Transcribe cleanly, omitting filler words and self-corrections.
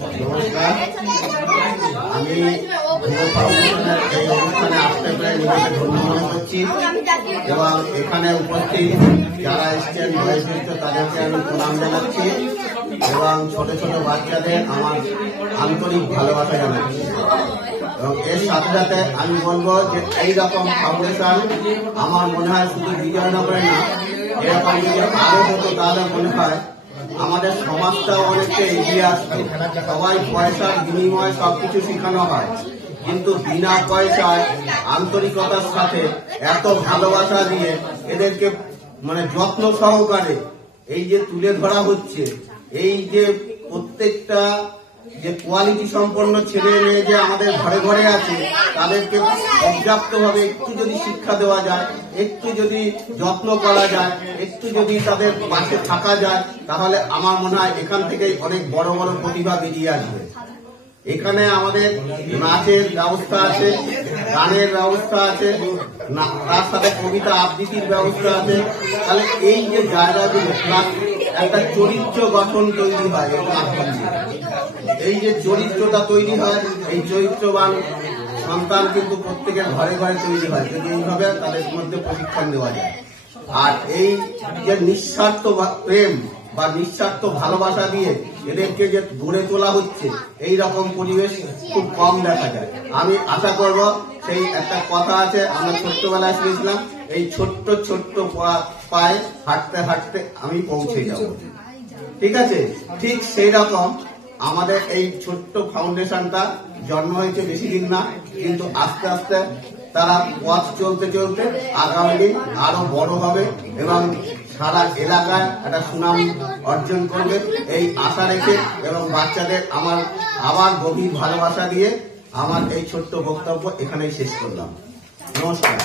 নমস্কার, আমি ফাউন্ডেশনের এই অনুষ্ঠানে আসতে পেরে নিজেকে ধন্য মনে করছি এবং এখানে উপস্থিত যারা এসছেন বয়োজ্যেষ্ঠ তাদেরকে আমি প্রণাম জানাচ্ছি এবং ছোট ছোট বাচ্চাদের আমার আন্তরিক ভালোবাসা জানাচ্ছি। এবং এর সাথে সাথে আমি বলবো যে এইরকম ফাউন্ডেশন আমার মনে হয় শুধু বিজয়নগরে না, এরকম যদি আরো হতো তাহলে মনে হয় আমাদের সমাজটাও অনেকটা এগিয়ে আসতো। সবাই পয়সার বিনিময়ে সবকিছু শেখানো হয়, কিন্তু বিনা পয়সায় আন্তরিকতার সাথে এত ভালোবাসা দিয়ে এদেরকে যত্ন সহকারে এই যে তুলে ধরা হচ্ছে, এই যে প্রত্যেকটা যে কোয়ালিটি সম্পন্ন ছেলে মেয়ে যে আমাদের ঘরে ঘরে আছে তাদেরকে পর্যাপ্ত ভাবে একটু যদি শিক্ষা দেওয়া যায়, একটু যদি যত্ন করা যায়, একটু যদি তাদের পাশে থাকা যায়, তাহলে আমার মনে হয় এখান থেকে অনেক বড় বড় প্রতিভা বেরিয়ে আসবে। এখানে আমাদের নাচের ব্যবস্থা আছে, গানের ব্যবস্থা আছে, তার সাথে কবিতা আবৃত্তির ব্যবস্থা আছে। তাহলে এই যে জায়গাগুলো একটা চরিত্র গঠন তৈরি হয়, এই যে চরিত্রটা তৈরি হয়, এই চরিত্রবান সন্তান কিন্তু প্রত্যেকের ঘরে ঘরে তৈরি হয় যদি এইভাবে তাদের মধ্যে প্রশিক্ষণ দেওয়া যায়। আর এই যে নিঃস্বার্থ প্রেম বা নিঃস্বার্থ ভালোবাসা দিয়ে এদেরকে যে গড়ে তোলা হচ্ছে, এই রকম পরিবেশ খুব কম দেখা যায়। আমি আশা করব, সেই একটা কথা আছে আমরা ছোট্টবেলায় শুনেছিলাম, এই ছোট্ট ছোট্ট পায়ে হাঁটতে হাঁটতে আমি পৌঁছে যাব। ঠিক আছে, ঠিক সেই রকম আমাদের এই ছোট্ট ফাউন্ডেশনটা জন্ম হয়েছে বেশি দিন না, কিন্তু আস্তে আস্তে তারা পথ চলতে চলতে আগামী দিন আরো বড় হবে এবং সারা এলাকায় একটা সুনাম অর্জন করবে, এই আশা রেখে এবং বাচ্চাদের আমার আবার গভীর ভালোবাসা দিয়ে আমার এই ছোট্ট বক্তব্য এখানেই শেষ করলাম। নমস্কার।